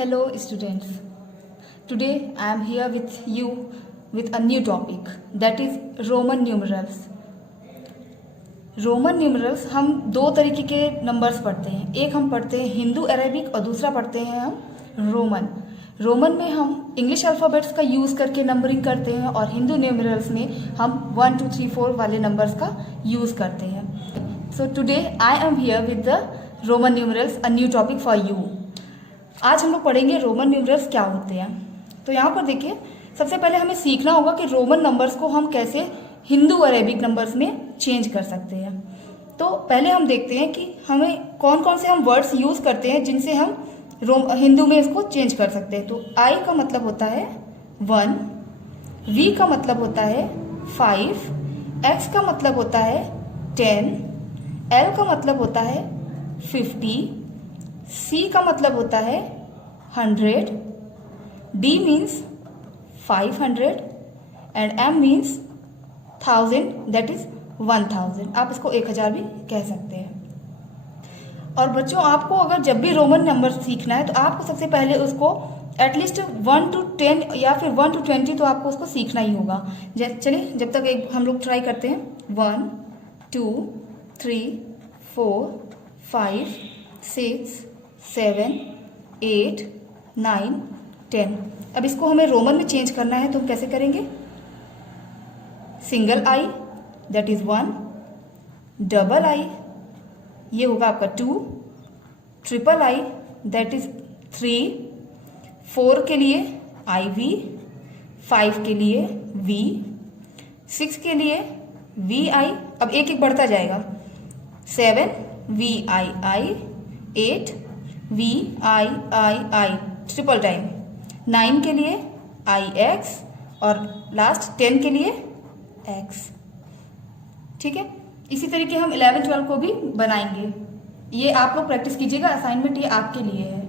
Hello students. Today I am here with you with a new topic that is Roman numerals. Roman numerals हम दो तरीके के numbers पढ़ते हैं, एक हम पढ़ते हैं हिंदू अरेबिक और दूसरा पढ़ते हैं हम रोमन। रोमन में हम इंग्लिश अल्फ़ाबेट्स का यूज़ करके नंबरिंग करते हैं और हिंदू न्यूमरल्स में हम 1 2 3 4 वाले नंबर्स का यूज़ करते हैं। So today I am here with the Roman numerals, a new topic for you. आज हम लोग पढ़ेंगे रोमन न्यूमरल्स क्या होते हैं। तो यहाँ पर देखिए, सबसे पहले हमें सीखना होगा कि रोमन नंबर्स को हम कैसे हिंदू अरेबिक नंबर्स में चेंज कर सकते हैं। तो पहले हम देखते हैं कि हमें कौन कौन से हम वर्ड्स यूज़ करते हैं जिनसे हम हिंदू में इसको चेंज कर सकते हैं। तो आई का मतलब होता है 1, वी का मतलब होता है 5, एक्स का मतलब होता है 10, एल का मतलब होता है 50, सी का मतलब होता है 100, D means 500 and M means 1000, that is 1000। आप इसको 1000 भी कह सकते हैं। और बच्चों, आपको अगर जब भी रोमन नंबर सीखना है तो आपको सबसे पहले उसको एटलीस्ट 1 to 10 या फिर 1 to 20 तो आपको उसको सीखना ही होगा। चलिए जब तक एक हम लोग ट्राई करते हैं। 1 2 3 4 5 6 7 8 9 10। अब इसको हमें रोमन में चेंज करना है तो हम कैसे करेंगे? Single I that is 1, double आई ये होगा आपका 2, ट्रिपल आई दैट इज 3, 4 के लिए आई वी, 5 के लिए वी, 6 के लिए वी आई, अब एक एक बढ़ता जाएगा। 7 V I, 8 V I triple time, 9 के लिए आई एक्स और लास्ट 10 के लिए एक्स। ठीक है, इसी तरीके हम 11 12 को भी बनाएंगे। ये आप लोग प्रैक्टिस कीजिएगा, असाइनमेंट ये आपके लिए है।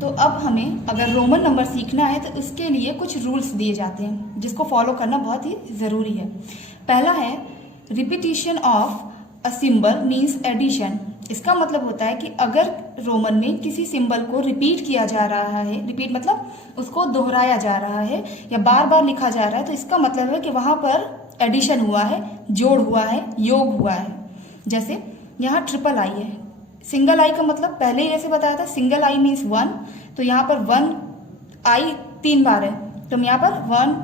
तो अब हमें अगर रोमन नंबर सीखना है तो इसके लिए कुछ रूल्स दिए जाते हैं जिसको फॉलो करना बहुत ही ज़रूरी है। पहला है repetition of a symbol means addition. इसका मतलब होता है कि अगर रोमन में किसी सिंबल को रिपीट किया जा रहा है, रिपीट मतलब उसको दोहराया जा रहा है या बार बार लिखा जा रहा है, तो इसका मतलब है कि वहाँ पर एडिशन हुआ है, जोड़ हुआ है, योग हुआ है। जैसे यहाँ ट्रिपल आई है, सिंगल आई का मतलब पहले ही ऐसे बताया था, सिंगल आई मीन्स 1, तो यहाँ पर 1 आई 3 बार है, तो हम यहाँ पर 1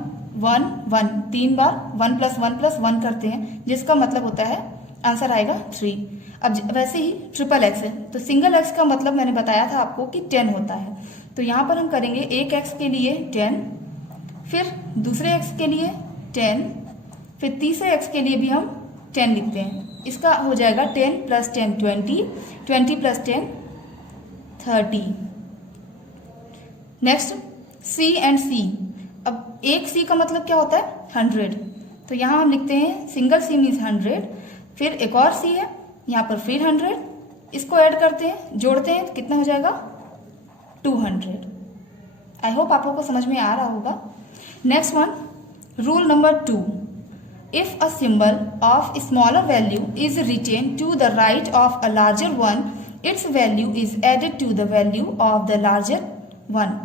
1 1 3 बार 1 + 1 + 1 करते हैं, जिसका मतलब होता है आंसर आएगा 3। अब वैसे ही ट्रिपल एक्स है, तो सिंगल एक्स का मतलब मैंने बताया था आपको कि 10 होता है, तो यहाँ पर हम करेंगे एक एक्स के लिए 10, फिर दूसरे एक्स के लिए 10, फिर तीसरे एक्स के लिए भी हम 10 लिखते हैं। इसका हो जाएगा 10 + 10 20, 20 + 10 30। नेक्स्ट सी एंड सी। अब एक सी का मतलब क्या होता है? 100, तो यहाँ हम लिखते हैं सिंगल सी मीन्स 100, फिर एक और सी है यहाँ पर फिर 100, इसको ऐड करते हैं, जोड़ते हैं तो कितना हो जाएगा? 200। आई होप आप लोग को समझ में आ रहा होगा। Next one, rule number 2, if a symbol of smaller value is written to the right of a larger one, its value is added to the value of the larger one।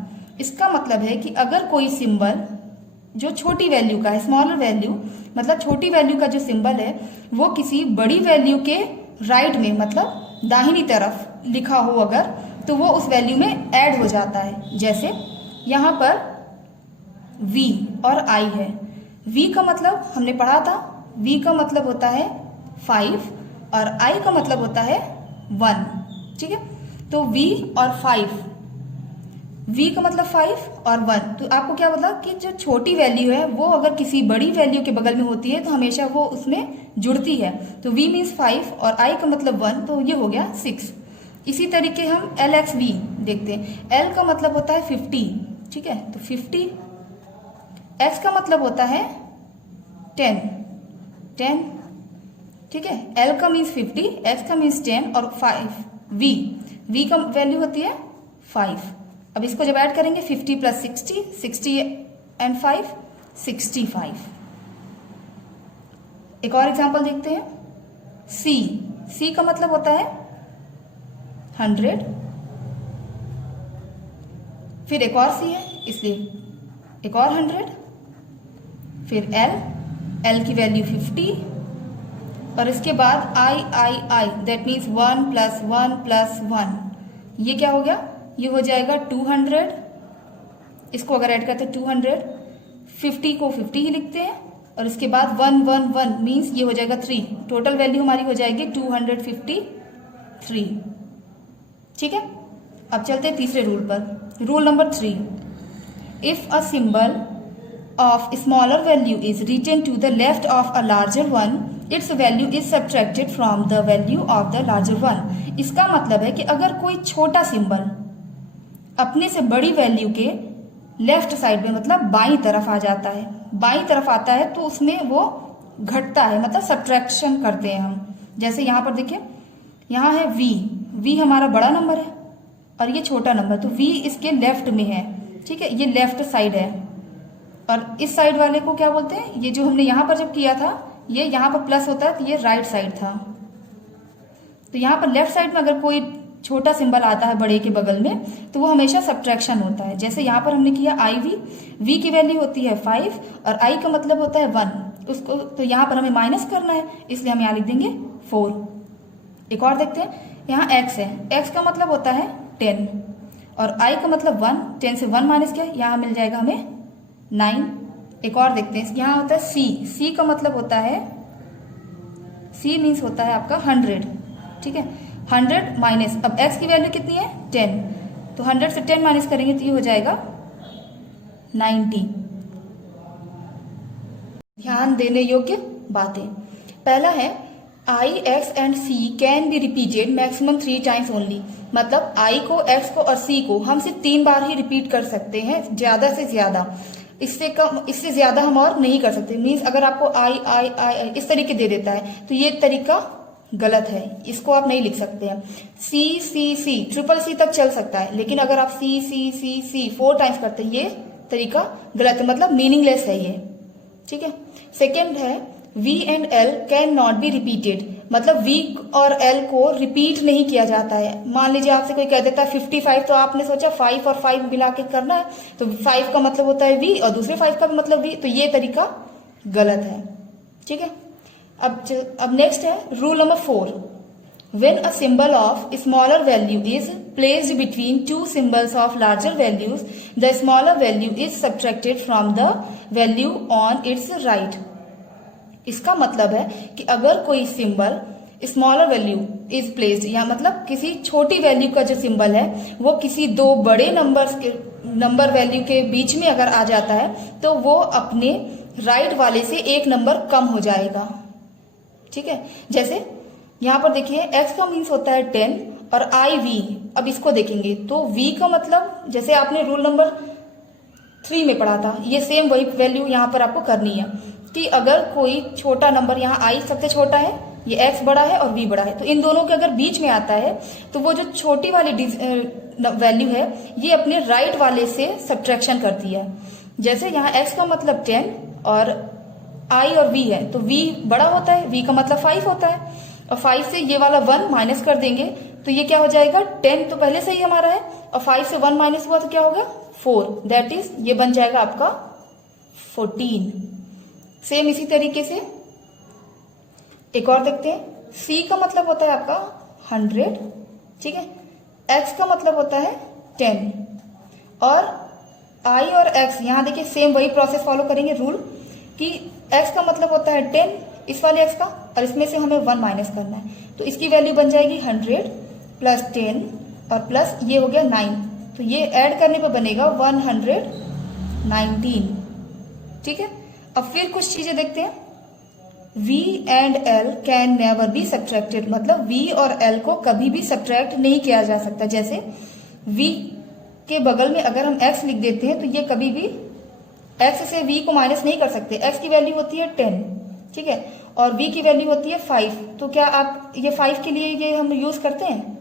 इसका मतलब है कि अगर कोई सिंबल जो छोटी value का है, स्मॉलर वैल्यू मतलब छोटी वैल्यू का जो सिंबल है वो किसी बड़ी वैल्यू के राइट में मतलब दाहिनी तरफ लिखा हो अगर, तो वो उस वैल्यू में ऐड हो जाता है। जैसे यहाँ पर V और I है, V का मतलब हमने पढ़ा था, V का मतलब होता है 5 और I का मतलब होता है 1। ठीक है, तो V और 5, V का मतलब 5 और 1, तो आपको क्या मतलब कि जो छोटी वैल्यू है वो अगर किसी बड़ी वैल्यू के बगल में होती है तो हमेशा वो उसमें जुड़ती है। तो V मीन्स 5 और I का मतलब 1, तो ये हो गया 6। इसी तरीके हम LXV देखते हैं, L का मतलब होता है 50। ठीक है, तो 50, X का मतलब होता है 10। ठीक है, L का मीन्स 50, X का मीन्स 10 और 5 V का वैल्यू होती है 5। अब इसको जब ऐड करेंगे 50 + 60, 60 एंड 5 65। एक और एग्जांपल देखते हैं, C का मतलब होता है 100, फिर एक और सी है इसलिए एक और 100, फिर एल की वैल्यू 50 और इसके बाद आई दैट मीन्स 1 + 1 + 1, ये क्या हो गया, ये हो जाएगा 200। इसको अगर ऐड करते हैं 200, 50 को 50 ही लिखते हैं और इसके बाद 1 1 1 मीन्स ये हो जाएगा 3, टोटल वैल्यू हमारी हो जाएगी 253। ठीक है, अब चलते हैं तीसरे रूल पर। Rule number 3, if a symbol of smaller value is written to the left of a larger one, its value is subtracted from the value of the larger one। इसका मतलब है कि अगर कोई छोटा सिंबल अपने से बड़ी वैल्यू के लेफ्ट साइड में मतलब बाईं तरफ आ जाता है, बाईं तरफ आता है तो उसमें वो घटता है, मतलब सब्ट्रैक्शन करते हैं हम। जैसे यहाँ पर देखिए, यहाँ है v हमारा बड़ा नंबर है और ये छोटा नंबर, तो v इसके लेफ्ट में है। ठीक है, ये लेफ्ट साइड है और इस साइड वाले को क्या बोलते हैं, ये जो हमने यहाँ पर जब किया था ये यहाँ पर प्लस होता है तो ये राइट साइड था। तो यहाँ पर लेफ्ट साइड में अगर कोई छोटा सिंबल आता है बड़े के बगल में तो वो हमेशा सब्ट्रैक्शन होता है। जैसे यहाँ पर हमने किया v की वैल्यू होती है 5 और i का मतलब होता है 1, उसको तो यहाँ पर हमें माइनस करना है इसलिए हम यहाँ लिख देंगे 4। एक और देखते हैं, यहाँ x है, x का मतलब होता है 10 और i का मतलब 1, 10 से 1 माइनस किया, यहाँ मिल जाएगा हमें 9। एक और देखते हैं, यहाँ होता है c का मतलब होता है, c मीन्स होता है आपका 100। ठीक है, 100 माइनस, अब x की वैल्यू कितनी है 10, तो 100 से 10 माइनस करेंगे तो ये हो जाएगा 90। ध्यान देने योग्य बातें, पहला है i, x and c can be repeated maximum 3 times only. मतलब i को, x को और c को हम सिर्फ 3 बार ही रिपीट कर सकते हैं, ज्यादा से ज्यादा, इससे कम, इससे ज्यादा हम और नहीं कर सकते। मीन्स अगर आपको आई इस तरीके दे देता है तो ये तरीका गलत है, इसको आप नहीं लिख सकते हैं। सी ट्रिपल सी तक चल सकता है, लेकिन अगर आप सी 4 टाइम्स करते हैं ये तरीका गलत है, मतलब मीनिंगलेस है ये। ठीक है, सेकेंड है V and L can not be repeated. मतलब V और L को रिपीट नहीं किया जाता है। मान लीजिए आपसे कोई कह देता है 55, तो आपने सोचा 5 और 5 मिला के करना है, तो 5 का मतलब होता है V और दूसरे 5 का भी मतलब V, तो ये तरीका गलत है। ठीक है, अब नेक्स्ट है rule number 4, when a symbol of smaller value is placed between two symbols of larger values, the smaller value is subtracted from the value on its right। इसका मतलब है कि अगर कोई symbol smaller value is placed, या मतलब किसी छोटी वैल्यू का जो सिंबल है वो किसी दो बड़े नंबर वैल्यू के बीच में अगर आ जाता है तो वो अपने राइट वाले से एक नंबर कम हो जाएगा। ठीक है, जैसे यहाँ पर देखिए x का मीन्स होता है 10 और IV। अब इसको देखेंगे तो V का मतलब जैसे आपने रूल नंबर 3 में पढ़ा था, ये सेम वही वैल्यू यहाँ पर आपको करनी है कि अगर कोई छोटा नंबर, यहाँ I सबसे छोटा है, ये x बड़ा है और v बड़ा है, तो इन दोनों के अगर बीच में आता है तो वो जो छोटी वाली वैल्यू है ये अपने राइट वाले से सब्ट्रैक्शन करती है। जैसे यहाँ x का मतलब 10 और I और v है, तो v बड़ा होता है, v का मतलब 5 होता है, और 5 से ये वाला 1 माइनस कर देंगे तो ये क्या हो जाएगा, 10 तो पहले से ही हमारा है और 5 से 1 माइनस हुआ तो क्या होगा 4, दैट इज ये बन जाएगा आपका 14। सेम इसी तरीके से एक और देखते हैं, C का मतलब होता है आपका 100। ठीक है, X का मतलब होता है 10 और I और X, यहाँ देखिए सेम वही प्रोसेस फॉलो करेंगे रूल कि X का मतलब होता है 10 इस वाले X का, और इसमें से हमें 1 माइनस करना है, तो इसकी वैल्यू बन जाएगी 100 प्लस 10 और प्लस ये हो गया 9, तो ये ऐड करने पे बनेगा 119। ठीक है, अब फिर कुछ चीजें देखते हैं। V and L can never be subtracted, मतलब V और L को कभी भी सब्ट्रैक्ट नहीं किया जा सकता। जैसे V के बगल में अगर हम X लिख देते हैं तो ये कभी भी X से V को माइनस नहीं कर सकते। X की वैल्यू होती है 10, ठीक है, और V की वैल्यू होती है 5, तो क्या आप ये 5 के लिए ये हम यूज करते हैं?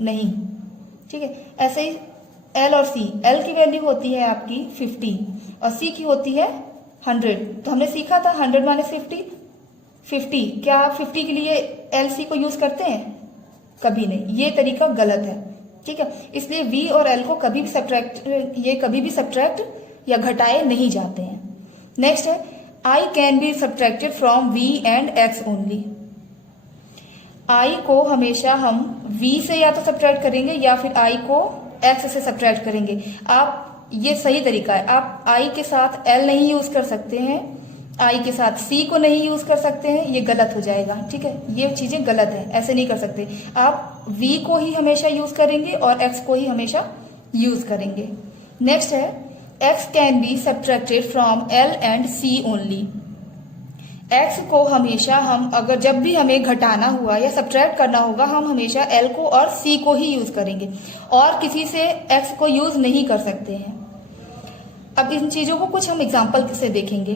नहीं। ठीक है, ऐसे ही L और C, L की वैल्यू होती है आपकी 50 और C की होती है 100, तो हमने सीखा था 100 माइनस 50। क्या आप 50 के लिए LC को यूज करते हैं? कभी नहीं, ये तरीका गलत है। ठीक है, इसलिए v और l को कभी भी सब्ट्रैक्ट या घटाए नहीं जाते हैं। नेक्स्ट है i can be subtracted from v and x only. i को हमेशा हम v से या तो सब्ट्रैक्ट करेंगे या फिर i को x से सब्ट्रैक्ट करेंगे। आप ये सही तरीका है, आप i के साथ l नहीं यूज कर सकते हैं, i के साथ c को नहीं यूज कर सकते हैं, ये गलत हो जाएगा। ठीक है, ये चीजें गलत है, ऐसे नहीं कर सकते। आप v को ही हमेशा यूज करेंगे और x को ही हमेशा यूज करेंगे। नेक्स्ट है x can be subtracted from l and c only. x को हमेशा हम अगर जब भी हमें घटाना हुआ या सब्ट्रैक्ट करना होगा, हम हमेशा l को और c को ही यूज करेंगे और किसी से x को यूज नहीं कर सकते हैं। अब इन चीजों को कुछ हम एग्जाम्पल से देखेंगे।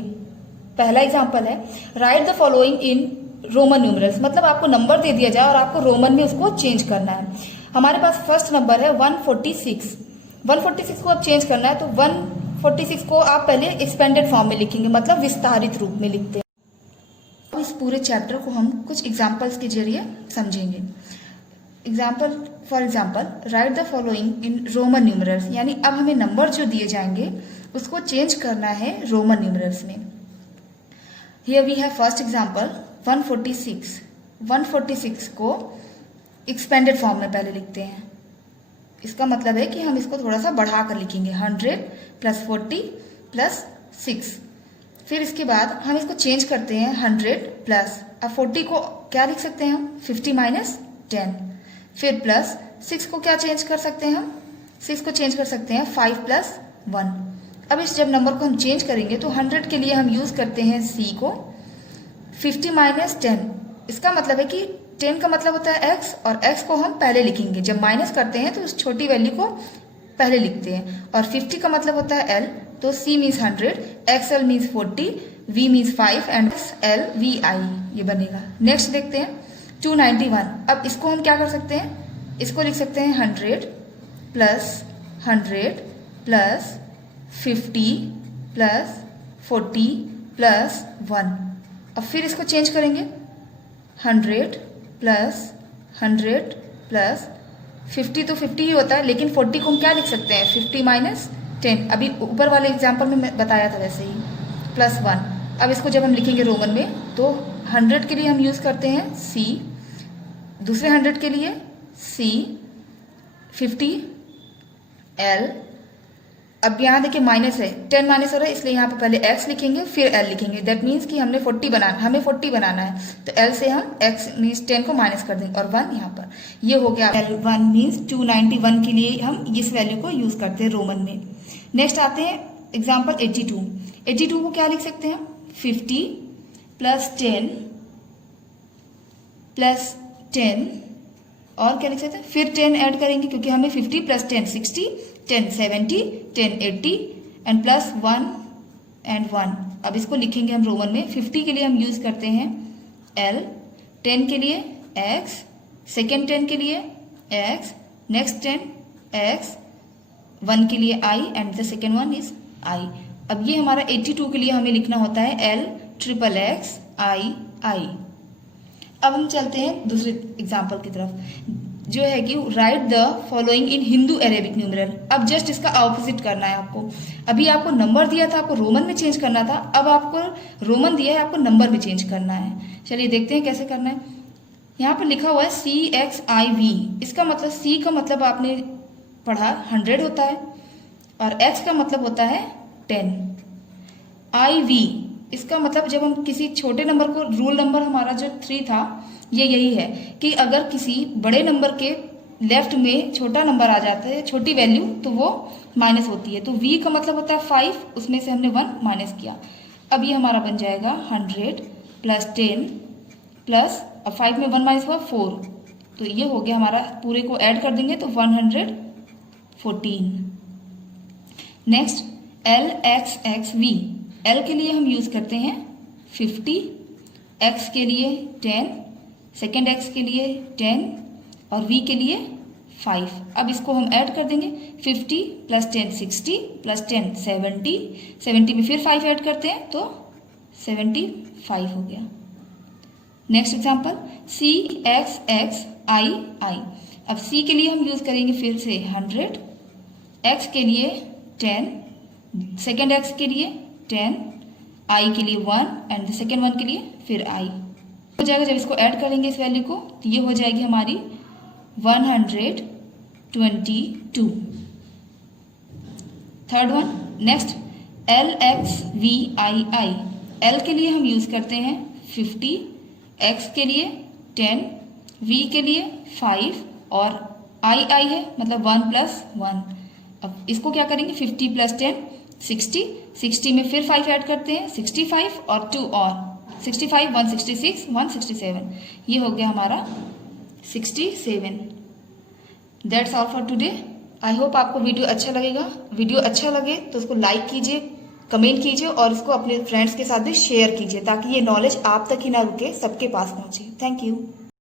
पहला एग्जाम्पल है right the following in Roman numerals, मतलब आपको नंबर दे दिया जाए और आपको रोमन में उसको चेंज करना है। हमारे पास फर्स्ट नंबर है 146। 146 को अब चेंज करना है तो 146 को आप पहले एक्सपेंडेड फॉर्म में लिखेंगे, मतलब विस्तारित रूप में लिखते हैं। इस पूरे चैप्टर को हम कुछ एग्जाम्पल्स के जरिए समझेंगे। For example right the following in Roman numerals, यानी अब हमें नंबर जो दिए जाएंगे उसको चेंज करना है रोमन न्यूमरल्स में। Here we have first example 146। 146 को एक्सपेंडेड फॉर्म में पहले लिखते हैं। इसका मतलब है कि हम इसको थोड़ा सा बढ़ा कर लिखेंगे 100 + 40 + 6। फिर इसके बाद हम इसको चेंज करते हैं 100 प्लस, अब 40 को क्या लिख सकते हैं हम 50 - 10। फिर प्लस 6 को क्या चेंज कर सकते हैं हम, 6 को चेंज कर सकते हैं 5 + 1। अब इस जब नंबर को हम चेंज करेंगे तो 100 के लिए हम यूज करते हैं c को, 50 - 10 इसका मतलब है कि 10 का मतलब होता है x और x को हम पहले लिखेंगे। जब माइनस करते हैं तो उस छोटी वैल्यू को पहले लिखते हैं। और 50 का मतलब होता है l, तो c means 100, xl means 40, v means 5 and l vi ये बनेगा। नेक्स्ट देखते हैं 291। अब इसको हम क्या कर सकते हैं, इसको लिख सकते हैं 100 + 100 + 50 + 40 + 1। अब फिर इसको चेंज करेंगे 100 + 100 + 50 तो 50 ही होता है, लेकिन 40 को हम क्या लिख सकते हैं 50 - 10, अभी ऊपर वाले एग्जाम्पल में मैं बताया था वैसे ही, +1। अब इसको जब हम लिखेंगे रोमन में तो 100 के लिए हम यूज करते हैं c, दूसरे 100 के लिए c, 50 l। अब यहाँ देखिए माइनस है, 10 माइनस हो रहा है, इसलिए यहाँ पे पहले x लिखेंगे फिर l लिखेंगे। दैट मीन्स कि हमें 40 बनाना है, तो l से हम x मीन्स 10 को माइनस कर देंगे और 1 यहाँ पर, ये हो गया l1 मीन्स 291 के लिए हम इस वैल्यू को यूज करते हैं रोमन में। नेक्स्ट आते हैं एग्जाम्पल 82। 82 को क्या लिख सकते हैं 50 + 10 + 10 और क्या लिख सकते हैं, फिर 10 ऐड करेंगे क्योंकि हमें 50 + 10 60, 10 70, 10 80 एंड प्लस 1 एंड 1। अब इसको लिखेंगे हम रोमन में। 50 के लिए हम यूज करते हैं l, 10 के लिए x, सेकेंड 10 के लिए x, नेक्स्ट 10 x, 1 के लिए i and the second one is i। अब ये हमारा 82 के लिए हमें लिखना होता है l XXX i। अब हम चलते हैं दूसरे एग्जाम्पल की तरफ जो है कि right the following in Hindu Arabic numeral. अब जस्ट इसका ऑपोजिट करना है आपको। अभी आपको नंबर दिया था, आपको रोमन में चेंज करना था, अब आपको रोमन दिया है, आपको नंबर में चेंज करना है। चलिए देखते हैं कैसे करना है। यहाँ पर लिखा हुआ है CXIV। इसका मतलब C का मतलब आपने पढ़ा 100 होता है और X का मतलब होता है 10। IV इसका मतलब जब हम किसी छोटे नंबर को, रूल नंबर हमारा जो 3 था ये यही है कि अगर किसी बड़े नंबर के लेफ्ट में छोटा नंबर आ जाता है, छोटी वैल्यू, तो वो माइनस होती है। तो V का मतलब होता है 5, उसमें से हमने 1 माइनस किया। अब ये हमारा बन जाएगा 100 + 10 प्लस, अब 5 में 1 माइनस हुआ 4, तो ये हो गया हमारा, पूरे को ऐड कर देंगे तो 114। Next LXXV। L के लिए हम यूज करते हैं 50, X के लिए 10, सेकेंड X के लिए 10 और V के लिए 5। अब इसको हम ऐड कर देंगे 50 + 10 60 + 10 70, 70 में फिर 5 ऐड करते हैं तो 75 हो गया। Next example CXXII। अब c के लिए हम यूज करेंगे फिर से 100, x के लिए 10, सेकेंड x के लिए 10, i के लिए 1 एंड सेकेंड वन के लिए फिर i हो जाएगा। जब इसको ऐड करेंगे इस वैल्यू को तो ये हो जाएगी हमारी 122। Third one, next LXVII, L के लिए हम यूज करते हैं 50, X के लिए 10, V के लिए 5 और II है मतलब 1 + 1। अब इसको क्या करेंगे 50 + 10 60, 60 में फिर 5 ऐड करते हैं 65 और 2 और 65, 166, 167, ये हो गया हमारा 67। That's all for today. I hope आपको वीडियो अच्छा लगेगा। वीडियो अच्छा लगे तो उसको लाइक कीजिए, कमेंट कीजिए और इसको अपने फ्रेंड्स के साथ भी शेयर कीजिए ताकि ये नॉलेज आप तक ही ना रुके, सबके पास पहुंचे। Thank you.